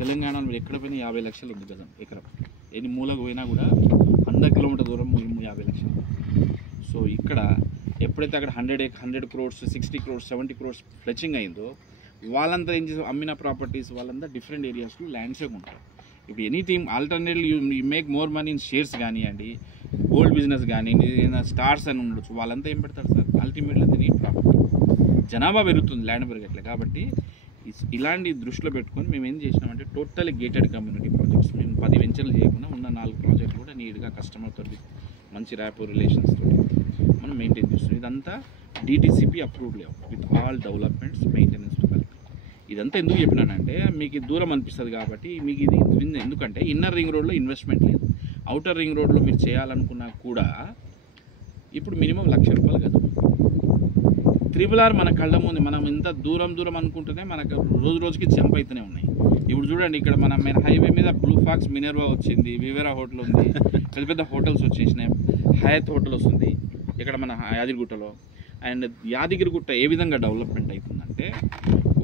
తెలంగాణలో మీరు ఎక్కడ పోయినా 50 లక్షలు ఉంది గజం ఎకరం. ఎన్ని మూలకు పోయినా కూడా 100 కిలోమీటర్ దూరం 50 లక్షలు. సో ఇక్కడ ఎప్పుడైతే అక్కడ 100 crores 60 crores 70 crores ఫ్లెచింగ్ అయిందో వాళ్ళంతా ఏం చేసి అమ్మిన ప్రాపర్టీస్ వాళ్ళంతా డిఫరెంట్ ఏరియాస్లో ల్యాండ్సే ఉంటారు. ఇప్పుడు anything alternative you make more money in shares కానివ్వండి, గోల్డ్ బిజినెస్ కానీ, స్టార్స్ అని ఉండొచ్చు, వాళ్ళంతా ఏం పెడతారు sir? Ultimately the need property. జనాభా పెరుగుతుంది, ల్యాండ్ పెరగట్లే. కాబట్టి ఇలాంటి దృష్టిలో పెట్టుకొని మేము ఏం చేసినామంటే టోటల్ గేటెడ్ కమ్యూనిటీ ప్రాజెక్ట్స్, మేము 10 వెంచర్లు చేయకుండా ఉన్న 4 ప్రాజెక్టులు కూడా నీట్గా కస్టమర్తో మంచి ర్యాపో రిలేషన్స్ తోటి మనం మెయింటైన్ చేస్తున్నాం. ఇదంతా డిటిసిపి అప్రూవ్డ్ లేవు with all developments maintenance to కలిపి. ఇదంతా ఎందుకు చెప్పినానంటే మీకు దూరం అనిపిస్తుంది కాబట్టి. మీకు ఇది ఎందుకంటే ఇన్నర్ రింగ్ రోడ్లో ఇన్వెస్ట్మెంట్ లేదు, అవుటర్ రింగ్ రోడ్లో మీరు చేయాలనుకున్నా కూడా ఇప్పుడు మినిమం ₹1,00,000 కదా. RRR మన కళ్ళ ముందు, మనం ఇంత దూరం అనుకుంటూనే మనకు రోజుకి జంప్ అవుతూనే ఉన్నాయి. ఇప్పుడు చూడండి, ఇక్కడ మన హైవే మీద బ్లూ ఫాక్స్, మినర్వా వచ్చింది, వివేరా హోటల్ ఉంది, పెద్ద హోటల్స్ వచ్చేసినాయి, హయత్ హోటల్ వస్తుంది ఇక్కడ మన యాదగిరిగుట్టలో. అండ్ యాదగిరిగుట్ట ఏ విధంగా డెవలప్మెంట్ అవుతుందంటే,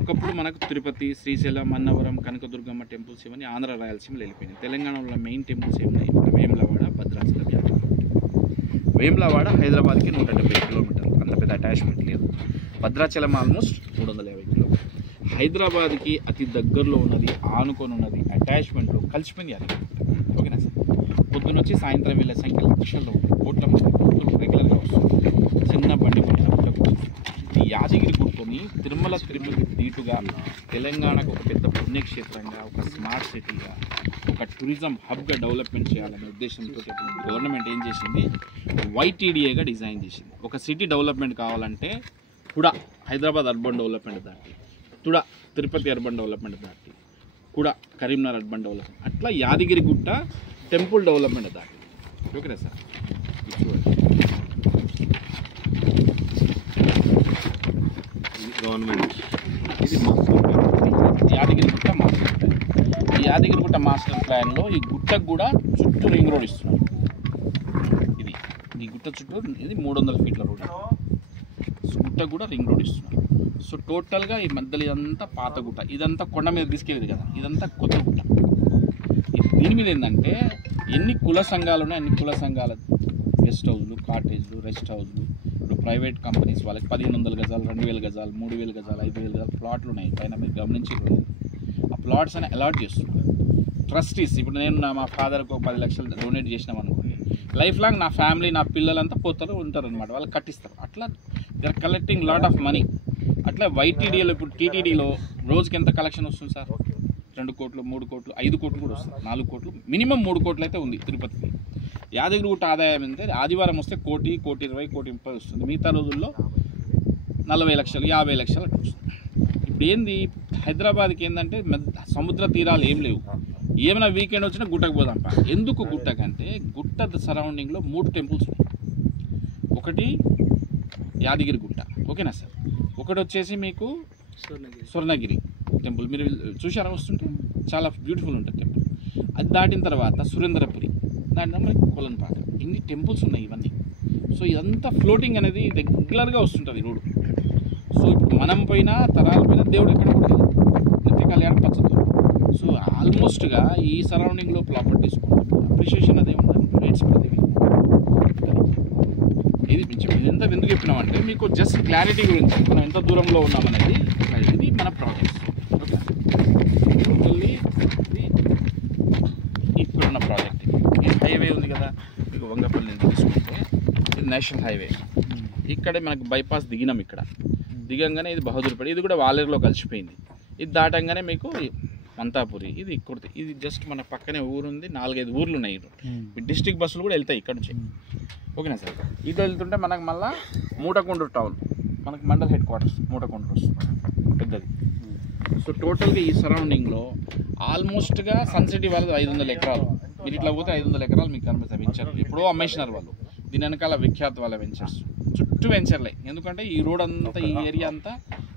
ఒకప్పుడు మనకు తిరుపతి, శ్రీశైలం, అన్నవరం, కనకదుర్గమ్మ టెంపుల్స్ ఇవన్నీ ఆంధ్ర రాయలసీమలో వెళ్ళిపోయినాయి. తెలంగాణలో మెయిన్ టెంపుల్స్ ఏమున్నాయి? వేములవాడ, భద్రాచలం, యాదగిరి. వేములవాడ హైదరాబాద్కి 170 కిలోమీటర్లు, అంత పెద్ద అటాచ్మెంట్ లేదు. భద్రాచలం ఆల్మోస్ట్ 350 కిలోమీటర్లు. హైదరాబాద్కి అతి దగ్గరలో ఉన్నది, ఆనుకొని ఉన్నది, అటాచ్మెంట్లో కలిసిపోయింది యాదగిరిగుట్ట. ఓకేనా సార్? పొద్దున వచ్చి సాయంత్రం వెళ్ళే సంఖ్య లక్షల్లో ఉంటుంది, కోట్ల మంది భక్తులు రెగ్యులర్గా వస్తుంది. చిన్న బండి పైన ఈ యాదగిరిగుట్టని తిరుమల తిరుపతి దీటుగా తెలంగాణకు ఒక పెద్ద పుణ్యక్షేత్రంగా, ఒక స్మార్ట్ సిటీగా, ఒక టూరిజం హబ్గా డెవలప్మెంట్ చేయాలనే ఉద్దేశంతో గవర్నమెంట్ ఏం చేసింది, YTDAగా డిజైన్ చేసింది. ఒక సిటీ డెవలప్మెంట్ కావాలంటే కూడా హైదరాబాద్ అర్బన్ డెవలప్మెంట్ దాటి, తుడా తిరుపతి అర్బన్ డెవలప్మెంట్ దాటి, కూడా కరీంనగర్ అర్బన్ డెవలప్మెంట్, అట్లా యాదగిరిగుట్ట టెంపుల్ డెవలప్మెంట్ దాటి. ఓకేనా సార్? గవర్నమెంట్ ఇది యాదగిరిగుట్ట మాస్టర్ ప్లాన్. ఈ యాదగిరిగుట్ట మాస్టర్ ప్లాన్లో ఈ గుట్టకు కూడా చుట్టూ రింగ్ రోడ్ ఇస్తున్నారు. ఈ గుట్ట చుట్టూ ఇది 300 ఫీట్ల రోడ్, గుట్టకు కూడా రింగ్ రోడ్ ఇస్తున్నారు. సో టోటల్గా ఈ మధ్యలో ఇదంతా పాత గుట్ట, ఇదంతా కొండ మీద తీసుకెళ్ళేది కదా, ఇదంతా కొత్త గుట్ట. దీని మీద ఏంటంటే ఎన్ని కుల సంఘాలు ఉన్నాయి, అన్ని కుల సంఘాల గెస్ట్ హౌస్లు, కాటేజ్లు, రెస్ట్ హౌస్లు, ఇప్పుడు ప్రైవేట్ కంపెనీస్ వాళ్ళకి 1500 గజాలు, 2000 గజాలు, 3000 గజాలు, 5000 గజాలు ప్లాట్లు ఉన్నాయి. పైన మీరు గమనించి ఆ ప్లాట్స్ అని అలాట్ చేస్తున్నారు. ట్రస్టీస్, ఇప్పుడు నేను మా ఫాదర్కి ఒక 10 లక్షలు డొనేట్ చేసినాం అనుకోండి, లైఫ్ లాంగ్ నా ఫ్యామిలీ, నా పిల్లలంతా పోతారు ఉంటారు అనమాట, వాళ్ళు కట్టిస్తారు. అట్లా they are collecting lot of money. అట్లా YTDAలో ఇప్పుడు TTDలో రోజుకి ఎంత కలెక్షన్ వస్తుంది సార్? 2 కోట్లు, 3 కోట్లు, 5 కోట్లు కూడా వస్తుంది, 4 కోట్లు, మినిమం 3 కోట్లు అయితే ఉంది తిరుపతికి. యాదగిరిగుట్ట ఆదాయం అంటే ఆదివారం వస్తే 1,20,00,000, 1,30,00,000 వస్తుంది. మిగతా రోజుల్లో 40 లక్షలు, 50 లక్షలు అట్లా వస్తుంది. ఇప్పుడు ఏంది, హైదరాబాద్కి ఏంటంటే సముద్ర తీరాలు ఏం లేవు, ఏమైనా వీకెండ్ వచ్చినా గుట్టకు పోదాంపా. ఎందుకు గుట్టకంటే గుట్ట సరౌండింగ్లో 3 టెంపుల్స్ ఉన్నాయి. ఒకటి యాదగిరిగుట్ట, ఓకేనా సార్? ఒకటి వచ్చేసి మీకు స్వర్ణగిరి టెంపుల్, మీరు చూసారా వస్తుంటే, చాలా బ్యూటిఫుల్ ఉంటుంది టెంపుల్. అది దాటిన తర్వాత సురేంద్రపురి, దాంట్లో మనకి కొలన్పాక, ఇన్ని టెంపుల్స్ ఉన్నాయి ఇవన్నీ. సో ఇదంతా ఫ్లోటింగ్ అనేది రెగ్యులర్గా వస్తుంటుంది రోడ్డు. సో ఇప్పుడు మనం పోయినా తరాల పైన దేవుడు ఎక్కడ కూడా నిత్య కళ్యాణం పచ్చదు. సో ఆల్మోస్ట్గా ఈ సరౌండింగ్లో ప్రాపర్టీస్ అప్రిషియేషన్ అదే ఉండాలి, రేట్స్ అదే. ఇది ఎంత ఎందుకు చెప్పినామంటే మీకు జస్ట్ క్లారిటీ గురించి, మనం ఎంత దూరంలో ఉన్నామనేది. ఇది మన ప్రాజెక్ట్స్. ఓకే, టోటల్లీ ఇప్పుడున్న ప్రాజెక్ట్. ఈ హైవే ఉంది కదా మీకు, వంగపల్లి నుంచి తీసుకుంటే ఇది నేషనల్ హైవే. ఇక్కడే మనకు బైపాస్ దిగినాం, ఇక్కడ దిగంగానే ఇది బహదూర్పేట, ఇది కూడా వాలేరులో కలిసిపోయింది. ఇది దాటంగానే మీకు మంతాపురి, ఇది కుర్తి, ఇది జస్ట్ మన పక్కనే ఊరుంది. 4-5 ఊర్లు ఉన్నాయి. డిస్ట్రిక్ట్ బస్సులు కూడా వెళ్తాయి ఇక్కడ నుంచి. ఓకేనా సార్? ఇది వెళ్తుంటే మనకు మళ్ళీ మూటకొండూరు టౌన్, మనకు మండల్ హెడ్ క్వార్టర్స్ మూటకొండూరు వస్తుంది పెద్దది. సో టోటల్గా ఈ సరౌండింగ్లో ఆల్మోస్ట్గా సన్ సిటీ వాళ్ళది 500 ఎకరాలు. మీరు ఇట్లా పోతే 500 ఎకరాలు మీకు కనిపిస్తాయి వెంచర్. ఎప్పుడో అమ్మేసినారు వాళ్ళు. దీని వెనకాల విఖ్యాత్ వాళ్ళ వెంచర్స్, చుట్టూ వెంచర్లే. ఎందుకంటే ఈ రోడ్ అంతా, ఈ ఏరియా అంతా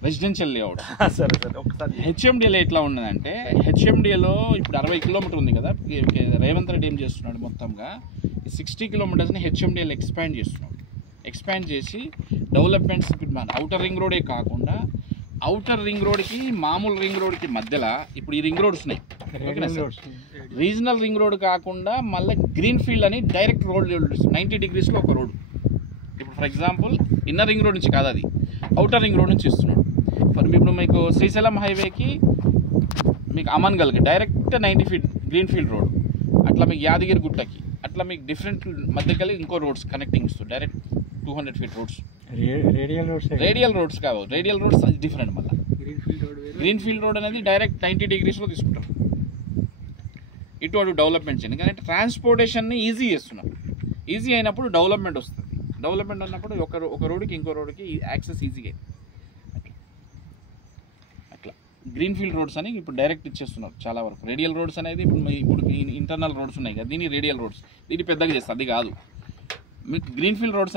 రెసిడెన్షియల్ లేఅవుట్. సరే సరే, ఒకసారి HMDAలో ఎట్లా ఉన్నదంటే, HMDAలో ఇప్పుడు 60 కిలోమీటర్ ఉంది కదా, రేవంత్ రెడ్డి ఏం చేస్తున్నాడు, మొత్తంగా 60 కిలోమీటర్స్ని HMDAలో ఎక్స్పాండ్ చేస్తున్నాడు. ఎక్స్పాండ్ చేసి డెవలప్మెంట్స్, ఇప్పుడు మన అవుటర్ రింగ్ రోడే కాకుండా అవుటర్ రింగ్ రోడ్కి మామూలు రింగ్ రోడ్కి మధ్యలో ఇప్పుడు ఈ రింగ్ రోడ్స్ ఉన్నాయి. రీజనల్ రింగ్ రోడ్ కాకుండా మళ్ళీ గ్రీన్ ఫీల్డ్ అని డైరెక్ట్ రోడ్ 90 degreesలో ఒక రోడ్. ఇప్పుడు for example inner ring road నుంచి కాదు, అది అవుటర్ రింగ్ రోడ్ నుంచి ఇస్తున్నాడు. ఇప్పుడు మీకు శ్రీశైలం హైవేకి మీకు అమన్గల్కి direct 90 feet green field road, అట్లా మీకు యాదగిరి గుట్టకి అట్లా మీకు డిఫరెంట్ మధ్యకలి ఇంకో రోడ్స్ కనెక్టింగ్ ఇస్తుంది direct 200 feet roads. Radial roads కావు, రేడియల్ రోడ్స్ అది డిఫరెంట్. మళ్ళీ గ్రీన్ ఫీల్డ్ రోడ్ అనేది డైరెక్ట్ 90 degreesలో తీసుకుంటారు. ఇటు అటు డెవలప్మెంట్ చేయండి, ఎందుకంటే ట్రాన్స్పోర్టేషన్ని ఈజీ చేస్తున్నారు. ఈజీ అయినప్పుడు డెవలప్మెంట్ వస్తుంది. డెవలప్మెంట్ అన్నప్పుడు ఒక రోడ్డుకి ఇంకో రోడ్డుకి యాక్సెస్ ఈజీగా అట్లా గ్రీన్ ఫీల్డ్ రోడ్స్ అని ఇప్పుడు డైరెక్ట్ ఇచ్చేస్తున్నారు చాలా వరకు. రేడియల్ రోడ్స్ అనేది ఇప్పుడు ఇంటర్నల్ రోడ్స్ ఉన్నాయి కదా, దీని రేడియల్ రోడ్స్, దీన్ని పెద్దగా చేస్తారు, అది కాదు. మీకు గ్రీన్ ఫీల్డ్ రోడ్స్